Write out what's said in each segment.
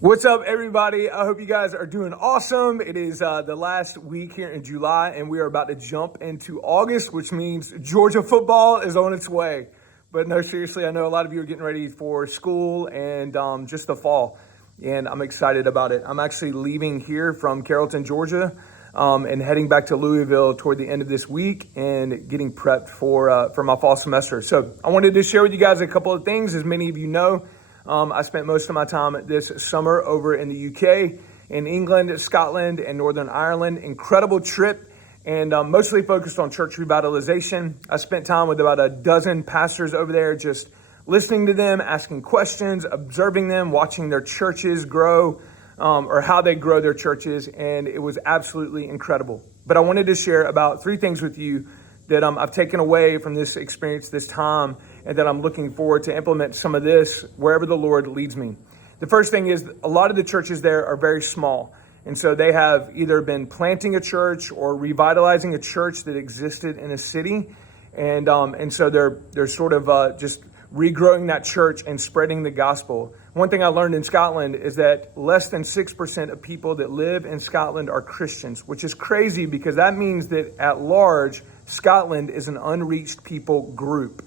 What's up, everybody? I hope you guys are doing awesome. It is the last week here in July, and we are about to jump into August, which means Georgia football is on its way. But no, seriously, I know a lot of you are getting ready for school and just the fall, and I'm excited about it. I'm actually leaving here from Carrollton, Georgia, and heading back to Louisville toward the end of this week and getting prepped for my fall semester. So I wanted to share with you guys a couple of things. As many of you know, I spent most of my time this summer over in the UK, in England, Scotland, and Northern Ireland. Incredible trip, and mostly focused on church revitalization. I spent time with about a dozen pastors over there, just listening to them, asking questions, observing them, watching their churches grow, or how they grow their churches, and it was absolutely incredible. But I wanted to share about three things with you that I've taken away from this experience, this time, and that I'm looking forward to implement some of this wherever the Lord leads me. The first thing is a lot of the churches there are very small. And so they have either been planting a church or revitalizing a church that existed in a city. And so they're sort of just regrowing that church and spreading the gospel. One thing I learned in Scotland is that less than 6% of people that live in Scotland are Christians, which is crazy because that means that at large, Scotland is an unreached people group.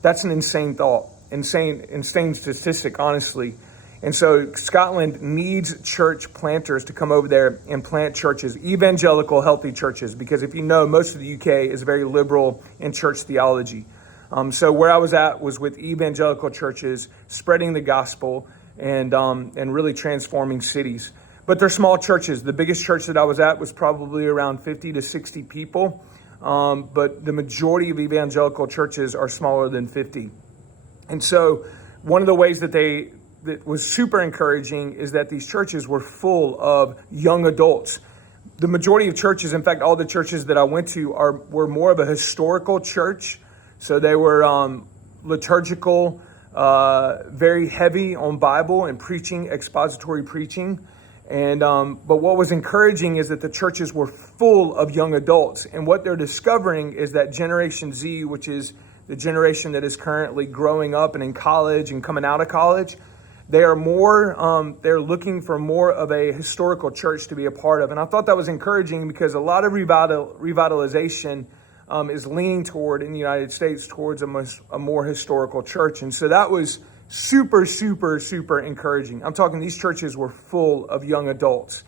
That's an insane thought, insane statistic, honestly. And so Scotland needs church planters to come over there and plant churches, evangelical, healthy churches, because if you know, most of the UK is very liberal in church theology. So where I was at was with evangelical churches, spreading the gospel and really transforming cities. But they're small churches. The biggest church that I was at was probably around 50 to 60 people. But the majority of evangelical churches are smaller than 50. And so one of the ways that was super encouraging is that these churches were full of young adults. The majority of churches, in fact, all the churches that I went to were more of a historical church. So they were liturgical, very heavy on Bible and preaching, expository preaching. And but what was encouraging is that the churches were full of young adults. And what they're discovering is that Generation Z, which is the generation that is currently growing up and in college and coming out of college, they are they're looking for more of a historical church to be a part of. And I thought that was encouraging because a lot of revitalization is leaning toward, in the United States, towards a more historical church. And so that was super, super, super encouraging. I'm talking these churches were full of young adults.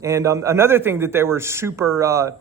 And another thing that they were super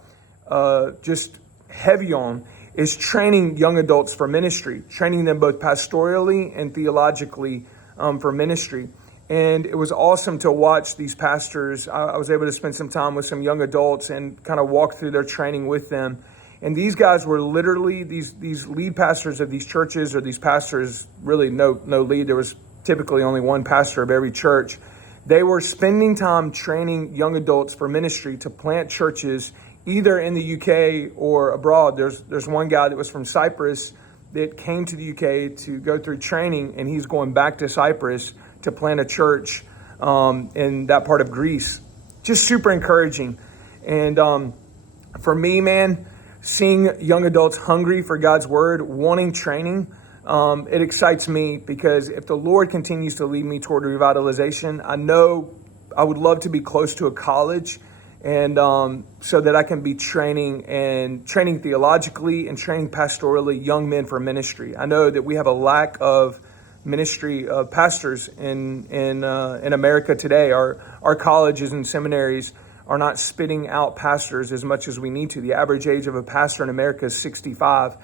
just heavy on is training young adults for ministry, training them both pastorally and theologically for ministry. And it was awesome to watch these pastors. I was able to spend some time with some young adults and kind of walk through their training with them. And these guys were literally these lead pastors of these churches, or these pastors, really no lead. There was typically only one pastor of every church. They were spending time training young adults for ministry to plant churches either in the UK or abroad. There's one guy that was from Cyprus that came to the UK to go through training, and he's going back to Cyprus to plant a church in that part of Greece. Just super encouraging. And for me, man, seeing young adults hungry for God's word, wanting training, it excites me because if the Lord continues to lead me toward revitalization, I know I would love to be close to a college, and so that I can be training theologically and training pastorally young men for ministry. I know that we have a lack of ministry pastors in America today. Our colleges and seminaries are not spitting out pastors as much as we need to. The average age of a pastor in America is 65.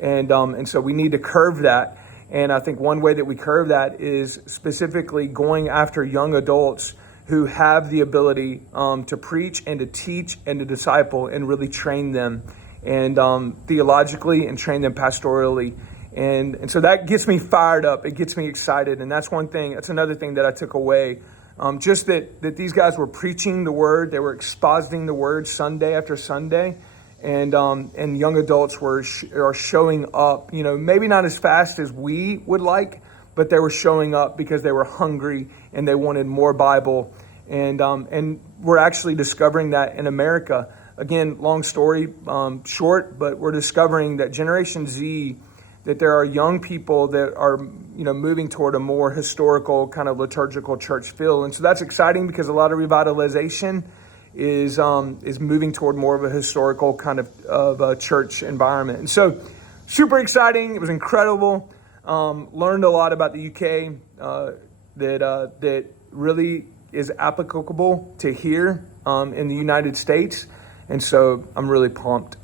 And so we need to curve that. And I think one way that we curve that is specifically going after young adults who have the ability to preach and to teach and to disciple and really train them and theologically and train them pastorally. And so that gets me fired up. It gets me excited. And that's another thing that I took away. Just that these guys were preaching the word, they were expositing the word Sunday after Sunday, and young adults are showing up. Maybe not as fast as we would like, but they were showing up because they were hungry and they wanted more Bible, and we're actually discovering that in America. Again, long story short, but we're discovering that Generation Z, that there are young people that are, moving toward a more historical kind of liturgical church feel. And so that's exciting because a lot of revitalization is moving toward more of a historical kind of a church environment. And so super exciting. It was incredible. Learned a lot about the UK that really is applicable to here in the United States. And so I'm really pumped.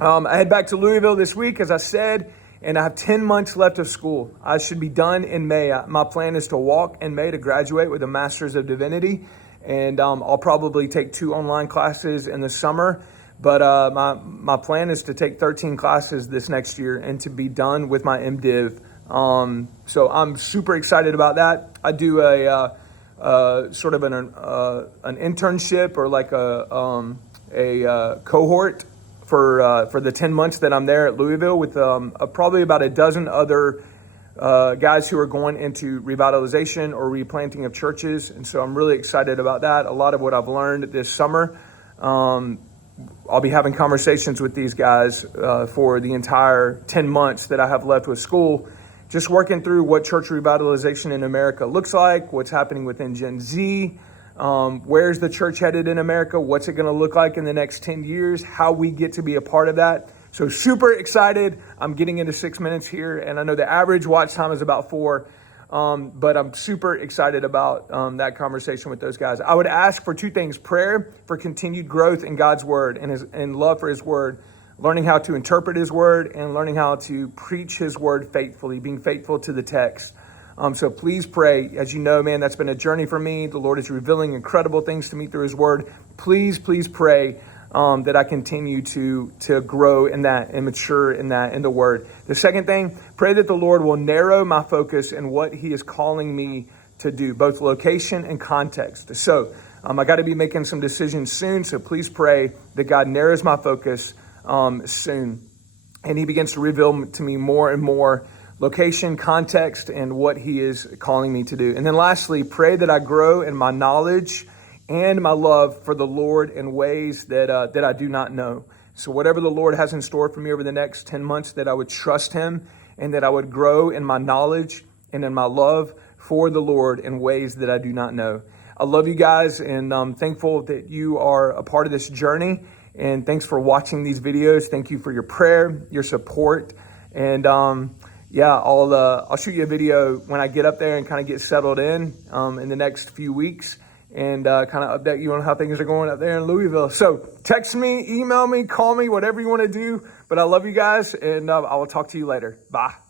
I head back to Louisville this week, as I said, and I have 10 months left of school. I should be done in May. My plan is to walk in May to graduate with a Master's of Divinity. And I'll probably take 2 online classes in the summer. But my plan is to take 13 classes this next year and to be done with my MDiv. So I'm super excited about that. I do a sort of an internship or like a cohort for the 10 months that I'm there at Louisville with probably about a dozen other guys who are going into revitalization or replanting of churches. And so I'm really excited about that. A lot of what I've learned this summer, I'll be having conversations with these guys for the entire 10 months that I have left with school, just working through what church revitalization in America looks like, what's happening within Gen Z, where's the church headed in America, what's it going to look like in the next 10 years, how we get to be a part of that. So super excited. I'm getting into 6 minutes here, and I know the average watch time is about 4, but I'm super excited about that conversation with those guys. I would ask for 2 things: prayer for continued growth in God's word and love for his word, learning how to interpret his word and learning how to preach his word faithfully, being faithful to the text. So please pray. As you know, man, that's been a journey for me. The Lord is revealing incredible things to me through his word. Please pray that I continue to grow in that and mature in that, in the word. The second thing, pray that the Lord will narrow my focus in what he is calling me to do, both location and context. So I got to be making some decisions soon. So please pray that God narrows my focus soon. And he begins to reveal to me more and more location, context, and what he is calling me to do. And then lastly, pray that I grow in my knowledge and my love for the Lord in ways that I do not know. So whatever the Lord has in store for me over the next 10 months, that I would trust him and that I would grow in my knowledge and in my love for the Lord in ways that I do not know. I love you guys, and I'm thankful that you are a part of this journey. And thanks for watching these videos. Thank you for your prayer, your support. And I'll shoot you a video when I get up there and kind of get settled in the next few weeks, and kind of update you on how things are going up there in Louisville. So text me, email me, call me, whatever you want to do. But I love you guys, and I will talk to you later. Bye.